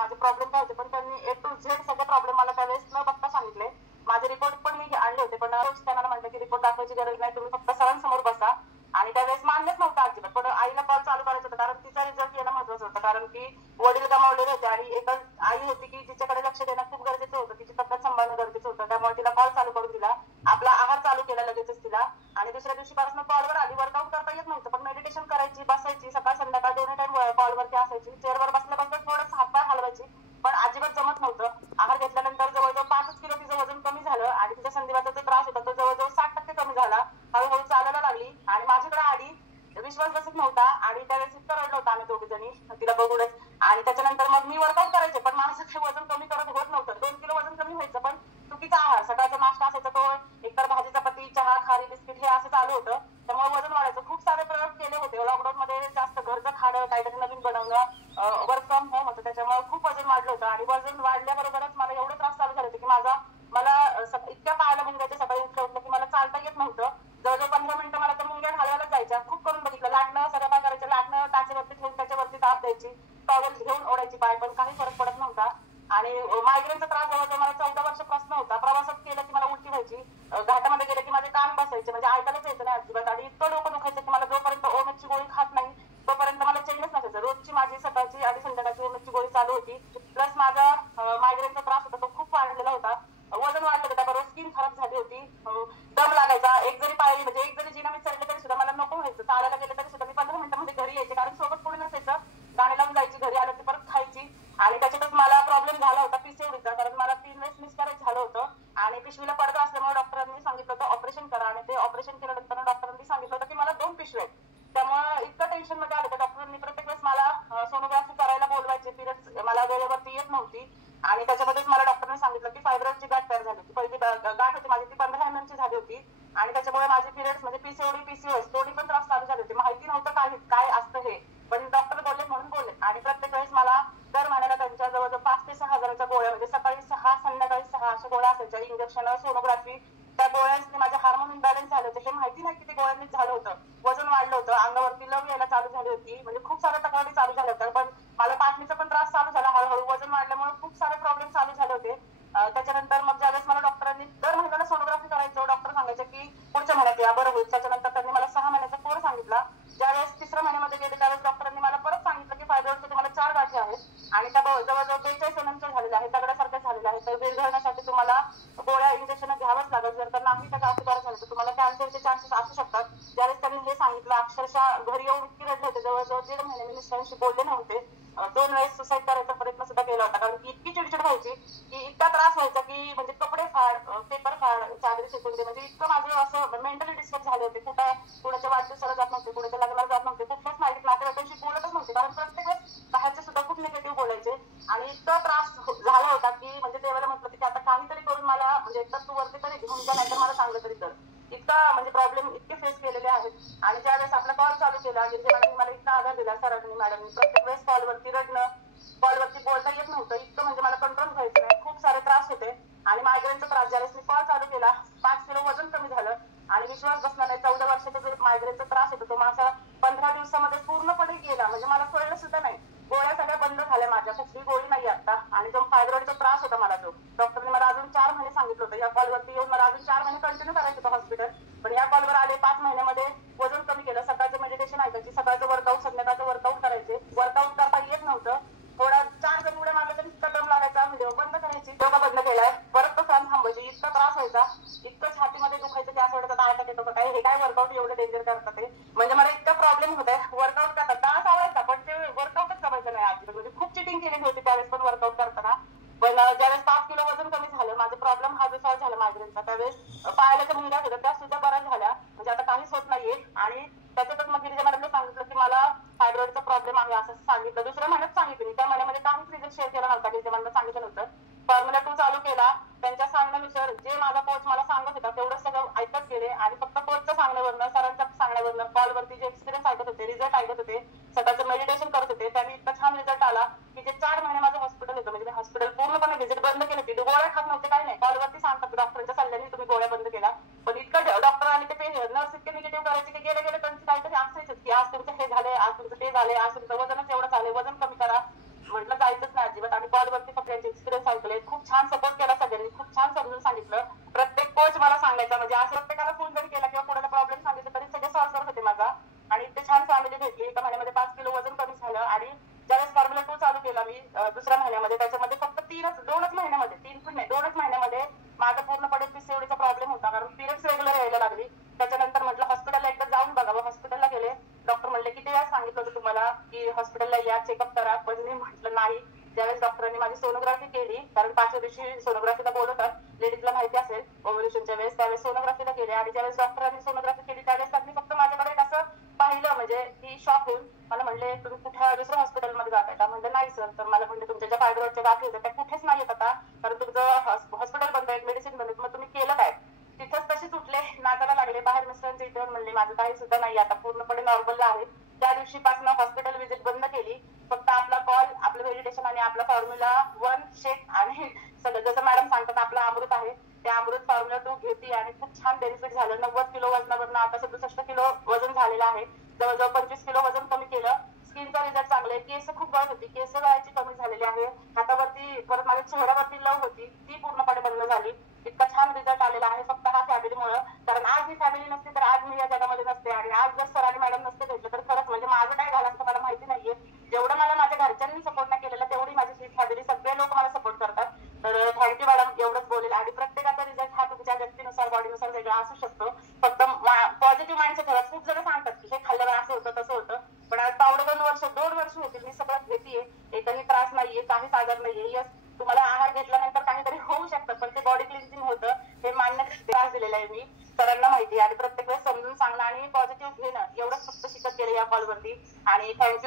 माझे प्रॉब्लेम काय होते, पण त्यांनी A to Z सगळे प्रॉब्लेम मला त्यावेळेस न बघता सांगितले. माझे रिपोर्ट पण मी आणले होते, पण त्यांना म्हटलं की रिपोर्ट दाखवायची गरज नाही, तुम्ही फक्त सरांसमोर बसा. आणि त्यावेळेस मान्यच नव्हतं अजिबात. पण आईला कॉल चालू करायचा होता, कारण तिचा रिझल्ट येणं महत्वाचं होतं. कारण की वडील गमावलेले होते आणि एक आई होती की जिच्याकडे लक्ष देणं खूप गरजेचं होतं, तिची तब्येत सांभाळणं गरजेचं होतं. त्यामुळे तिला कॉल चालू करून दिला, आपला आहार चालू केला लगेचच तिला. आणि दुसऱ्या दिवशीपासून कॉलवर आली. वर्कआउट करता येत नव्हतं, पण मेडिटेशन करायची, बसायची, सकाळ संध्याकाळ दोन्ही टाइम कॉलवरती असायची. चेअरवर बसल्याबरोबर थोडंसं हातपाय हलवायची, पण अजिबात जमत नव्हतं. आहार घेतल्यानंतर जवळजवळ 5 किलो तिचं वजन कमी झालं आणि तिच्या संधिवाताचा जो त्रास होता तो जवळजवळ 60% कमी झाला. हळूहळू चालायला लागली आणि माझ्याकडे आली. विश्वास बसत नव्हता आणि त्यावेळेस इतकं रडलो होतं आम्ही दोघी जणी तिला बघूनच. आणि त्याच्यानंतर मग मी वर्कआउट करायचे, पण माझं काही वजन कमी करत होत नव्हतं. 2 किलो वजन कमी व्हायचं, पण चुकीचा आहार, सकाळचा नाश्ता असायचा तो एकतर भाजी चपाती, चहा, खारी, बिस्किट हे असं चालू होतं. त्यामुळे वजन वाढायचं. खूप सारे प्रयोग केले होते लॉकडाऊन मध्ये, जास्त घरचं खाणं, काहीतरी नवीन बनवणं, वर्क फ्रॉम होम होतं, त्याच्यामुळे खूप वजन वाढलं होतं. आणि वजन वाढल्याबरोबरच मला एवढं त्रास चालू झाले होते की मला इतक्या पायाला मुंग्याच्या सकाळी उठलं की मला चालता येत नव्हतं. जवळजवळ 15 मिनिटं मला त्या मुंग्या हलवायला जायच्या. खूप करून बघितलं, लाटणं सगळं काय करायचं, लाटणं टाचेवरती ठेवून त्याच्यावरती ताप द्यायची, टॉवेल घेऊन ओढायची पाय, पण काही फरक पडत नव्हता. आणि मायग्रेनचा त्रास जवळजवळ मला 14 वर्षापासून होता. प्रवासात केलं की मला उलटी व्हायची, घाटामध्ये गेलं की माझे कान बसायचे, म्हणजे ऐकायलाच यायचं नाही अजिबात. आणि इतकं डोकं दुखायचं की मला जोपर्यंत ओमेटची गोळी खात नाही तोपर्यंत मला चैनच नसायचं. रोजची माझी सकाळची आणि संध्याकाळची ओमेटची गोळी चालू होती. प्लस माझा मायग्रेनचा त्रास होता तो खूप वाढलेला होता. वजन वाढलं होतं, त्याबरोबर स्किन खराब झाली होती, दम लागायचा. एक जरी पायरी म्हणजे एक जरी जिना मी चढले तरी सुद्धा मला नको व्हायचं. चालायला गेले तरी सुद्धा मी 15 मिनिटांमध्ये घरी यायचे, कारण सोबत कोणी नसायचं. गाणे लावून जायची, घरी आलं की परत खायची. आणि त्याच्यातच मला प्रॉब्लेम झाला होता PCODचा, कारण मला 3 वेळेस मिसकॅरेज झालं होतं आणि पिशवीला पडदा असल्यामुळे डॉक्टरांनी सांगितलं होतं ऑपरेशन करा. आणि ते ऑपरेशन केल्यानंतर डॉक्टरांनी सांगितलं होतं की मला 2 पिशव्या आहेत. त्यामुळे इतकं टेन्शन मध्ये आलं. डॉक्टरांनी प्रत्येक वेळेस मला सोनोग्राफी करायला बोलवायचे, पिरियड्स मला वेळेवरती येत नव्हती. आणि त्याच्यामध्येच मला डॉक्टरने सांगितलं की फायब्रॉइडची गाठ तयार झाली होती. पहिली गाठ होती माझी, ती 15 mm ची झाली होती. आणि त्याच्यामुळे माझे पिरियड्स म्हणजे PCOD PCOS दोन्ही पण त्रास चालू झाले होते. माहिती नव्हतं काय असतं हे, पण डॉक्टर बोलले म्हणून बोलले. आणि प्रत्येक वेळेस मला दर महिन्याला त्यांच्या जवळजवळ 5 ते 6 हजाराच्या गोळ्या, म्हणजे सकाळी 6 संध्याकाळी 6 अशा गोळ्या असायच्या. इंजेक्शन, सोनोग्राफी, त्या गोळ्यांनी माझे हार्मोन इम्बॅलन्स झाले होते. हे माहिती नाही की ते गोळ्यांनीच झालं होतं. वजन वाढलं होतं, अंगावरती लव यायला चालू झाली होती, म्हणजे खूप साऱ्या तक्रारी चालू झाल्या होत्या. पण मला पाठणीचा पण त्रास चालू झाला हळूहळू. वजन वाढल्यामुळे खूप सारे प्रॉब्लेम चालू झाले होते. त्याच्यानंतर मग ज्यावेळेस मला डॉक्टरांनी दर महिन्याला सोनोग्राफी करायचं, डॉक्टर सांगायचे की पुढच्या महिन्यात या, बरं होईल. त्याच्यानंतर त्यांनी मला 6 महिन्याचा कोर्स सांगितला. ज्यावेळेस 3ऱ्या महिन्यामध्ये गेले त्यावेळेस डॉक्टरांनी मला परत सांगितलं की फायब्रॉइडचे तुम्हाला 4 गाठी आहेत आणि त्या जवळजवळ 43 MM झालेल्या आहेत, दगडासारख्या झालेल्या आहेत. तर विरघळण्यासाठी तुम्हाला गोळ्या, इंजेक्शन घ्यावंच लागत. जर तर नाही त्या गाठी बऱ्या झाल्या तर तुम्हाला कॅन्सरचे चान्सेस असू शकतात. ज्यावेळेस त्यांनी हे सांगितलं, अक्षरशः घरी येऊन इतकी रडले होते. जवळजवळ 1.5 महिने मी मिस्टरांशी बोलले नव्हते. 2 वेळेस सुसाईड करायचा प्रयत्न सुद्धा केला होता, कारण की इतकी चिडचिड व्हायची की इतका त्रास व्हायचा की म्हणजे कपडे फाड, पेपर फाड, चादरी फेकून दे, म्हणजे इतकं माझं असं मेंटली डिस्टर्ब झाले होते. कुणाच्या वाढदिवसाला जात नव्हते, कुणाच्या लग्नाला जात नव्हते, कुठल्याच नातेवाईकांशी बोलतच नव्हते, कारण प्रत्येक वेळेस बाहेरचे सुद्धा खूप निगेटिव्ह बोलायचे. आणि इतका त्रास झाला होता की म्हणजे देवाला म्हटलं की आता काहीतरी करून मला, म्हणजे एकतर तू वरती तरी घेऊन जा, नाहीतर मला चांगलं तरी कर. इतका म्हणजे प्रॉब्लेम इतके फेस केलेले आहेत. आणि ज्यावेळेस आपला कॉल चालू केला, गिरजेवाडीने मला इतका आधार दिला सरांनी, मॅडमनी. प्रत्येक वेळेस कॉलवरती रडणं, कॉलवरती बोलता येत नव्हतं, इतकं म्हणजे मला कंट्रोल व्हायचं नाही, खूप सारे त्रास होते. आणि मायग्रेनचा त्रास, ज्यावेळेस मी कॉल चालू केला 5 किलो वजन कमी झालं. आणि विश्वास बसला नाही, 14 वर्षाचा जो मायग्रेनचा त्रास होता तो माझा 15 दिवसामध्ये पूर्णपणे गेला. म्हणजे मला कळलं सुद्धा नाही. गोळ्या सगळ्या बंद झाल्या माझ्या, कुठली गोळी नाही आता. आणि जो फायब्रॉइडचा त्रास होता मला, जो डॉक्टरने मला अजून 4 महिने सांगितलं होतं. या कॉलवरती येऊन मला अजून 4 महिने कंटिन्यू करायचं होतं हॉस्पिटल. पण या कॉलवर आले, 5 महिन्यामध्ये वजन कमी केलं. सकाळचं मेडिटेशन ऐकायची, सकाळचं वर्कआउट, संध्याकाळचं वर्कआउट करायचे. वर्कआउट करता येत नव्हतं, थोडा 4 जण उड्या मारल्या तरी इतका दम लागायचा. व्हिडिओ बंद करायची, योगा बंद केलाय, परत तो फॅन थांबायची. इतका त्रास व्हायचा, इतकं छातीमध्ये दुखायचं की असं वाटतं आता येतो का काय, हे काय वर्कआउट एवढं डेंजर करतात ते. म्हणजे मला इतका प्रॉब्लेम होत आहे. वर्कआउट करतात त्रास आवडायचा, पण ते वर्कआउटच जमायचं नाही आधी. म्हणजे खूप चिटिंग केलेली होती त्यावेळेस पण वर्कआउट करताना. पण ज्यावेळेस 5 किलो वजन कमी झालं, माझा प्रॉब्लेम हा जो सॉल्व्ह झाला मायग्रेनचा, त्यावेळेस पायाला ज्या मुंग्या होत्या त्या सुद्धा बऱ्या झाल्या, म्हणजे आता काहीच होत नाहीये. आणि त्याच्यातच मग गिरिजा मॅडमने सांगितलं की मला फायब्रॉइडचा प्रॉब्लेम आहे असं सांगितलं. दुसऱ्या महिन्यात सांगितलं, त्या महिन्यामध्ये काहीच रिझल्ट शेअर केला नव्हता. गिरिजा मॅडमने सांगितलं नव्हतं. फॉर्म्युला 2 चालू केला. त्यांच्या सांगण्यानुसार जे माझा कोच मला सांगत होता तेवढं सगळं ऐकत गेले. आणि फक्त कोचचं सांगण्यावरनं, सरांच्या सांगण्यावरनं, कॉलवरती जे एक्सपिरियन्स ऐकत होते, रिझल्ट ऐकत होते, सकाळचं मेडिटेशन करत होते, त्यांनी इतका छान रिझल्ट आला की जे 4 महिने माझं हॉस्पिटल होतं, म्हणजे मी हॉस्पिटल पूर्णपणे व्हिजिट बंद केली होती. गोळ्या खात नव्हते, काही नाही. कॉलवरती सांगतात डॉक्टरांच्या सल्ल्याने तुम्ही गोळ्या बंद केला. पण इतकं डॉक्टर आणि ते नर्स इतके निगेटिव्ह करायचे की गेले गेले त्यांचं काहीतरी असायचं की आज तुमचं हे झालंय, आज तुमचं ते झालंय, आज तुमचं वजनच एवढं झालंय, वजन कमी करा. म्हटलं जायचंच नाही अजिबात. आणि खूप छान सपोर्ट केला सगळ्यांनी, खूप छान समजून सांगितलं. प्रत्येक कोच मला सांगायचा, म्हणजे असं प्रत्येकाला फोन जरी केला किंवा कोणाला प्रॉब्लेम सांगितलं तरी सगळे सॉल्व्ह करत होते माझा. आणि ते छान फॅमिली भेटली. एका महिन्यामध्ये 5 किलो वजन कमी झालं. आणि ज्यावेळेस फॉर्म्युला 2 चालू केला मी दुसऱ्या महिन्यामध्ये, त्याच्यामध्ये फक्त 2च महिन्यामध्ये, 3 पण नाही 2च महिन्यामध्ये माझा पूर्णपणे पीसीओडीचा प्रॉब्लेम होता, कारण पिरियड्स रेग्युलर यायला लागली. त्याच्यानंतर म्हटलं हॉस्पिटलला एकदा जाऊन बघावं. हॉस्पिटलला गेले. डॉक्टर म्हणले किती वेळा सांगितलं होतं तुम्हाला की हॉस्पिटलला या, चेकअप करा, पण मी म्हटलं नाही. ज्यावेळेस डॉक्टरांनी माझी सोनोग्राफी केली, कारण 5व्या दिवशी सोनोग्राफीला बोलवतात, लेडीजला माहिती असेल ओव्ह्युलेशनच्या वेळेस, त्यावेळेस सोनोग्राफीला गेले. आणि ज्यावेळेस डॉक्टरांनी सोनोग्राफी केली त्यावेळेस त्यांनी फक्त माझ्याकडे असं पाहिलं, म्हणजे की शॉक होऊन मला म्हणले तुम्ही कुठे दुसऱ्या हॉस्पिटलमध्ये जाताय का? म्हणलं नाही सर. तर मला म्हणले तुमच्या ज्या फायब्रॉइडच्या गाठी होत्या त्या कुठेच नाही येत आता, कारण तुमचं हॉस्पिटल बंद आहे, मेडिसिन बंद आहे, मग तुम्ही केलं काय? तिथंच तशीच उठले, नाचायला लागले. बाहेर मिस्टरांच्या इथे म्हणले माझं काही सुद्धा नाही, आता पूर्णपणे नॉर्मलला आहे. त्या दिवशीपासून हॉस्पिटल व्हिजिट बंद केली. फक्त आपला कॉल, आपलं मेडिटेशन आणि आपला फॉर्म्युला 1 शेक आणि सगळं जसं मॅडम सांगतात आपलं अमृत आहे, ते अमृत फॉर्म्युला 2 घेते आणि खूप छान बेनिफिट झालं. 90 किलो वजनावरनं आता 67 किलो वजन झालेलं आहे. जवळजवळ 25 किलो वजन कमी केलं. स्किनचा रिझल्ट चांगला आहे. केस खूप गळत होती, केस गळायची कमी झालेली आहे. हातावरती, परत माझ्या चेहऱ्यावरती लव होती, ती पूर्णपणे बंद झाली. इतका छान रिझल्ट आलेला आहे फक्त हा फॅमिलीमुळे. कारण आज ही फॅमिली नसती तर आज मी या जगामध्ये नसते. आणि आज जर सर आणि मॅडम नसते भेटले तर खरंच म्हणजे माझं काय झालं असतं मला माहिती नाहीये. जेवढं मला माझ्या घरच्यांनी सपोर्ट नाही केलेला तेवढी माझी ही फॅमिली, सगळे लोक मला सपोर्ट करतात. तर थँक्यू मॅडम, एवढंच बोलेल. आणि प्रत्येकाचा रिझल्ट हा तुमच्या व्यक्तीनुसार, बॉडीनुसार वेगळा असू शकतो. फक्त पॉझिटिव्ह माइंडसेट ठेवा. खूप जण सांगतात की हे खाल्ल्यावर असं होतं तसं होतं, पण आज पावणे 2 वर्ष होतील मी सगळं घेतेय, एकही त्रास नाहीये, काहीच आजार नाहीये. यस, तुम्हाला आहार घेतल्यानंतर काहीतरी होऊ शकतं, पण ते बॉडी क्लिन्झिंग होतं हे मान्य त्रास दिलेला आहे मी, सरांना माहिती आहे. आणि प्रत्येक वेळेस समजून सांगणं आणि पॉझिटिव्ह घेणं एवढंच फक्त शिकत गेले या कॉलवरती. आणि थँक्यू.